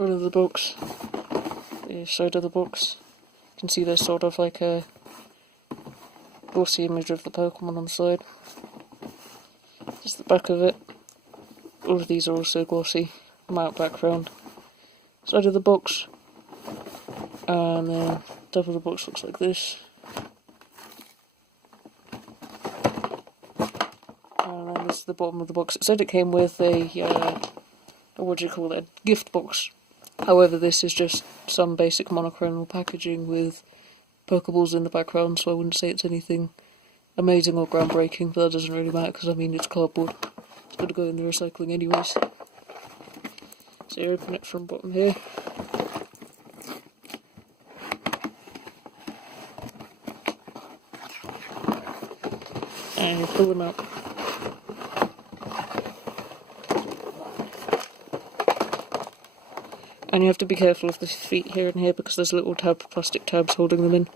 front of the box, the side of the box. You can see there's sort of like a glossy image of the Pokemon on the side. Just the back of it. All of these are also glossy. Matte background. Side of the box. And then top of the box looks like this. And then this is the bottom of the box. It said it came with a, what do you call it, a gift box. However, this is just some basic monochrome packaging with Pokeballs in the background, so I wouldn't say it's anything amazing or groundbreaking, but that doesn't really matter because I mean it's cardboard. It's going to go in the recycling anyways. So you open it from bottom here. And you pull them out. And you have to be careful of the feet here and here because there's little plastic tabs holding them in.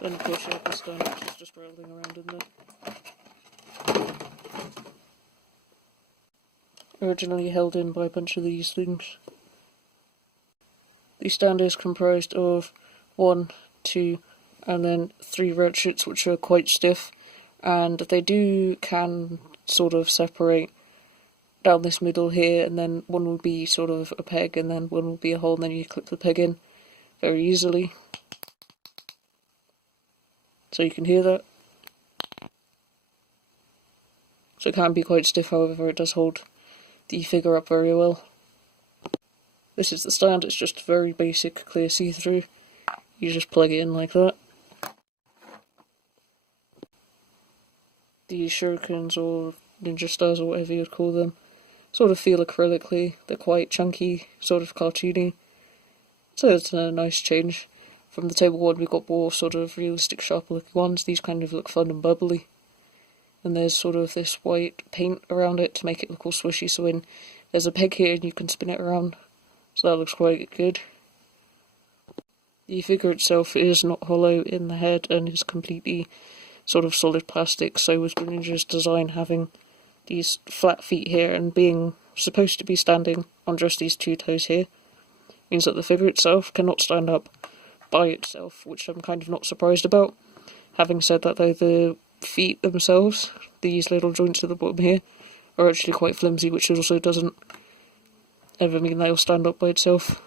Then of course you have this down, which is just rattling around in there. Originally held in by a bunch of these things. The stand is comprised of 1, 2, and then 3 ratchets, which are quite stiff, and they can sort of separate down this middle here, and then one will be sort of a peg, and then one will be a hole, and then you clip the peg in very easily. So you can hear that. So it can be quite stiff, however it does hold the figure up very well. This is the stand, it's just very basic, clear see-through. You just plug it in like that. These shurikens or ninja stars or whatever you'd call them sort of feel acrylically. They're quite chunky, sort of cartoony. So it's a nice change. From the table one we got more sort of realistic sharp looking ones. These kind of look fun and bubbly. And there's sort of this white paint around it to make it look all swishy, so when there's a peg here and you can spin it around. So that looks quite good. The figure itself is not hollow in the head and is completely sort of solid plastic, so with Greninja's design having these flat feet here and being supposed to be standing on just these 2 toes here, means that the figure itself cannot stand up by itself, which I'm kind of not surprised about. Having said that though, the feet themselves, these little joints at the bottom here, are actually quite flimsy, which also doesn't ever mean they'll stand up by itself,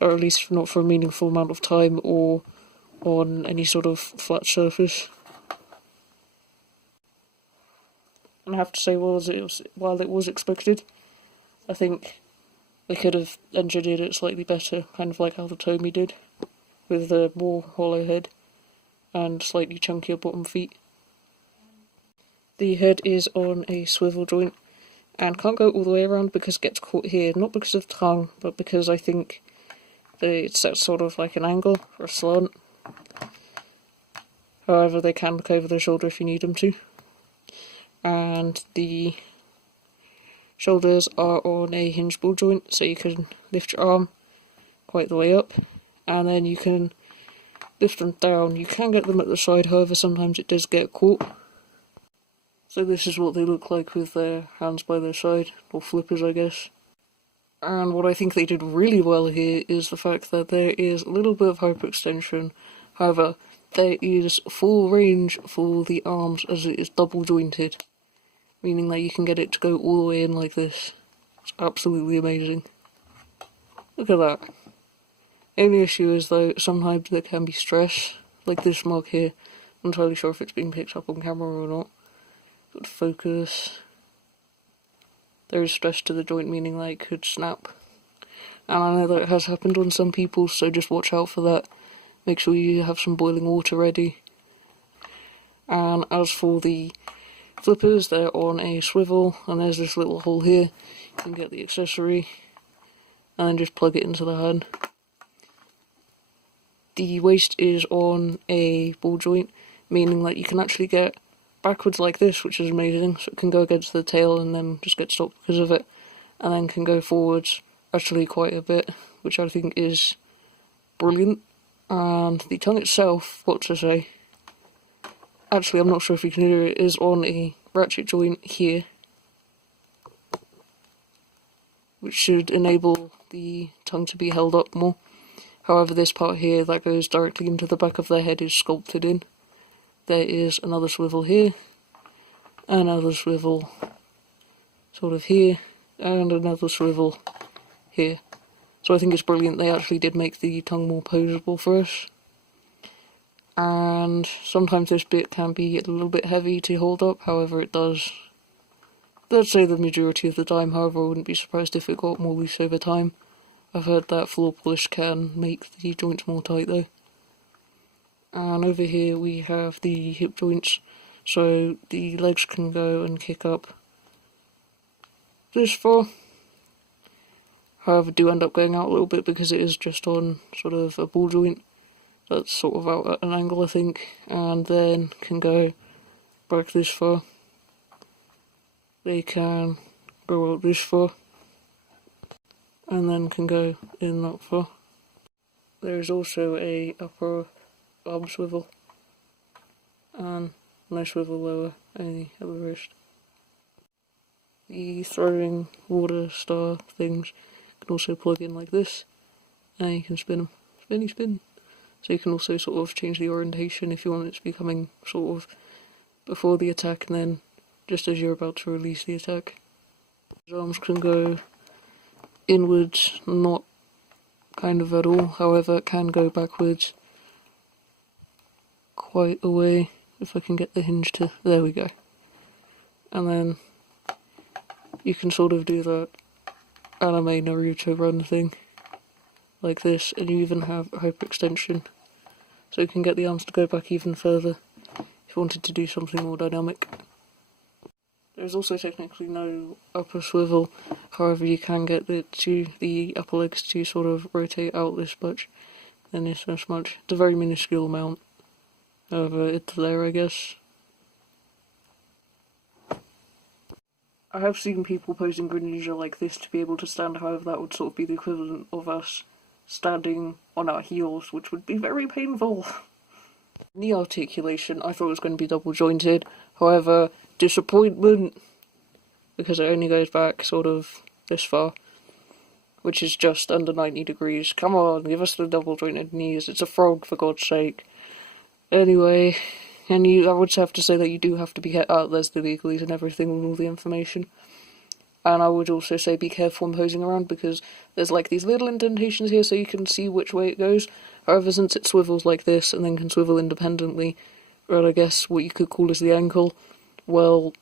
or at least not for a meaningful amount of time or on any sort of flat surface. And I have to say, while it was expected, I think they could have engineered it slightly better, kind of like how the Tomy did, with the more hollow head and slightly chunkier bottom feet. The head is on a swivel joint and can't go all the way around because it gets caught here, not because of the tongue, but because I think it's at sort of like an angle or a slant. However, they can look over their shoulder if you need them to. And the shoulders are on a hinge ball joint, so you can lift your arm quite the way up, and then you can lift them down. You can get them at the side, however sometimes it does get caught. So this is what they look like with their hands by their side, or flippers I guess. And what I think they did really well here is the fact that there is a little bit of hyperextension, however there is full range for the arms as it is double jointed, meaning that you can get it to go all the way in like this. It's absolutely amazing. Look at that. Only issue is though, sometimes there can be stress, like this mark here. I'm not entirely sure if it's being picked up on camera or not. But focus. There is stress to the joint, meaning that it could snap. And I know that it has happened on some people, so just watch out for that. Make sure you have some boiling water ready. And as for the flippers, they're on a swivel, and there's this little hole here. You can get the accessory, and then just plug it into the hand. The waist is on a ball joint, meaning that you can actually get backwards like this, which is amazing, so it can go against the tail and then just get stopped because of it, and then can go forwards actually quite a bit, which I think is brilliant. And the tongue itself, what to say, actually I'm not sure if you can hear it, is on a ratchet joint here, which should enable the tongue to be held up more. However, this part here that goes directly into the back of their head is sculpted in. There is another swivel here, another swivel sort of here, and another swivel here. So I think it's brilliant they actually did make the tongue more posable for us. And sometimes this bit can be a little bit heavy to hold up, however it does, let's say the majority of the time. However, I wouldn't be surprised if it got more loose over time. I've heard that floor polish can make the joints more tight though. And over here we have the hip joints, so the legs can go and kick up this far. However, do end up going out a little bit because it is just on sort of a ball joint that's sort of out at an angle, I think, and then can go back this far. They can go out this far, and then can go in that far. There is also a upper arm swivel, and no swivel lower, only at the wrist. The throwing water star things can also plug in like this, and you can spin them. Spinny spin. So you can also sort of change the orientation if you want it to be coming sort of before the attack and then just as you're about to release the attack. His arms can go inwards, not kind of at all, however it can go backwards quite a way, if I can get the hinge to, there we go. And then you can sort of do that anime Naruto run thing, like this, and you even have hyperextension, so you can get the arms to go back even further if you wanted to do something more dynamic. There's also technically no upper swivel, however you can get the upper legs to sort of rotate out this much and this much. It's a very minuscule amount, however it's there, I guess. I have seen people posing Greninja like this to be able to stand, however that would sort of be the equivalent of us standing on our heels, which would be very painful. Knee articulation, I thought it was going to be double jointed, however, disappointment, because it only goes back sort of this far, which is just under 90 degrees. Come on, give us the double jointed knees, it's a frog for God's sake. Anyway, and I would have to say that you do have to be out, there's the legalese and everything with all the information. And I would also say be careful when posing around, because there's like these little indentations here so you can see which way it goes. However, since it swivels like this and then can swivel independently, or I guess what you could call as the ankle, well,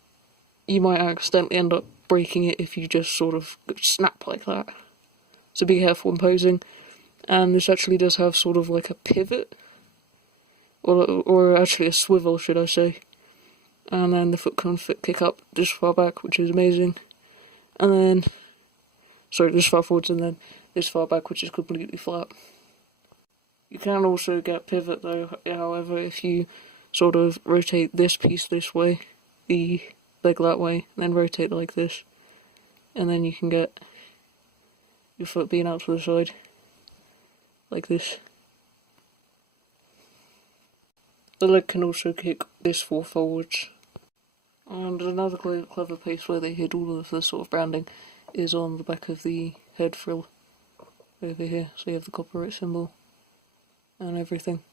you might accidentally end up breaking it if you just sort of snap like that. So be careful when posing. And this actually does have sort of like a pivot, or actually a swivel, should I say. And then the foot can kick up this far back, which is amazing. And then, sorry, this far forwards and then this far back, which is completely flat. You can also get pivot though, however, if you sort of rotate this piece this way, the leg that way, and then rotate like this, and then you can get your foot being out to the side, like this. The leg can also kick this forwards. And another clever place where they hid all of the sort of branding is on the back of the head frill over here. So you have the copyright symbol and everything.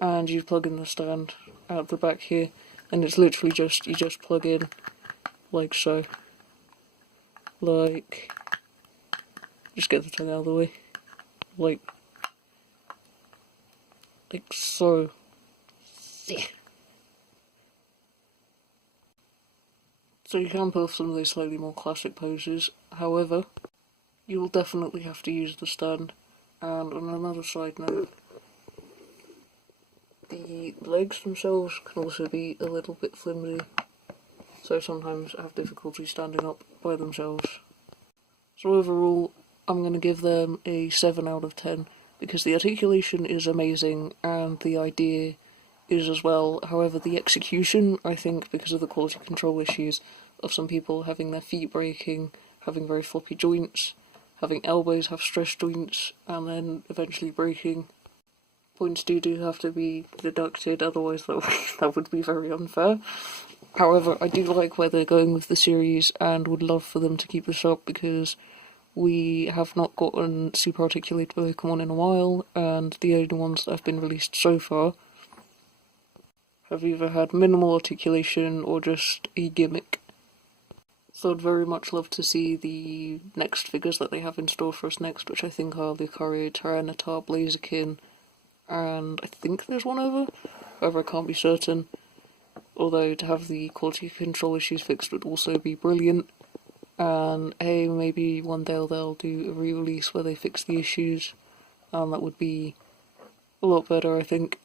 And you plug in the stand out the back here, and it's literally just, you just plug in like so. Like, just get the tongue out of the way. Like so. Yeah. So you can pull off some of those slightly more classic poses, however, you will definitely have to use the stand. And on another side note, the legs themselves can also be a little bit flimsy, so sometimes I have difficulty standing up by themselves. So overall, I'm going to give them a 7 out of 10, because the articulation is amazing, and the idea is as well. However, the execution, I think, because of the quality control issues of some people having their feet breaking, having very floppy joints, having elbows have stress joints and then eventually breaking. Points do have to be deducted, otherwise that would be very unfair. However, I do like where they're going with the series and would love for them to keep this up, because we have not gotten super articulated Pokemon in a while, and the only ones that have been released so far have either had minimal articulation or just a gimmick. So I'd very much love to see the next figures that they have in store for us next, which I think are Lucario, Tyranitar, Blaziken, and I think there's one over. However, I can't be certain. Although to have the quality control issues fixed would also be brilliant. And hey, maybe one day they'll do a re-release where they fix the issues, and that would be a lot better, I think.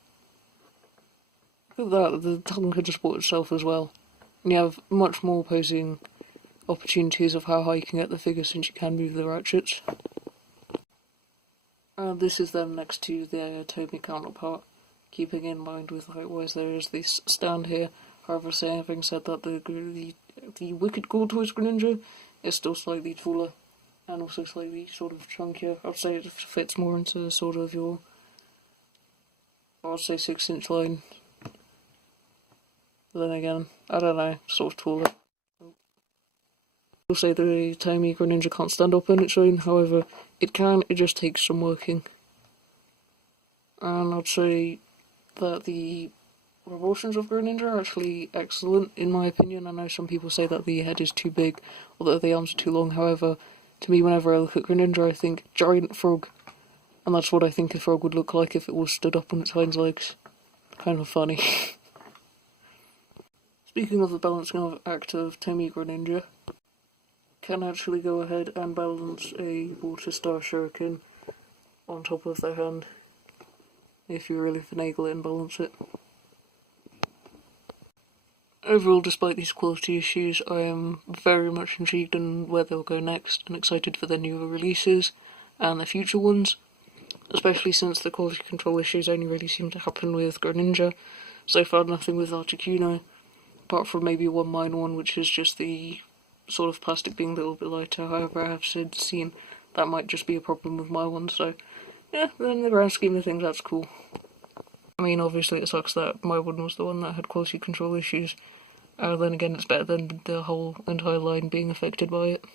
Look at that, the tongue can support itself as well. And you have much more posing opportunities of how high you can get the figure, since you can move the ratchets. And this is them next to their Tomy counterpart. Keeping in mind with height-wise, there is this stand here. However, having said that, the Wicked Tortoise Greninja is still slightly taller, and also slightly sort of chunkier. I'd say it fits more into sort of your, I'd say 6-inch line. But then again, I don't know, sort of taller. I'll say the Tomy Greninja can't stand up on its own, however, it can, it just takes some working. And I'd say that the proportions of Greninja are actually excellent, in my opinion. I know some people say that the head is too big, or that the arms are too long. However, to me, whenever I look at Greninja, I think giant frog, and that's what I think a frog would look like if it was stood up on its hind legs. Kind of funny. Speaking of the balancing act of Tomy Greninja, can actually go ahead and balance a Water Star Shuriken on top of their hand, if you really finagle it and balance it. Overall, despite these quality issues, I am very much intrigued in where they'll go next, and excited for their newer releases and their future ones, especially since the quality control issues only really seem to happen with Greninja. So far, nothing with Articuno, apart from maybe one minor one, which is just the sort of plastic being a little bit lighter. However, I have seen that might just be a problem with my one, so yeah, in the grand scheme of things, that's cool. I mean, obviously it sucks that my one was the one that had quality control issues. Then again, it's better than the whole entire line being affected by it.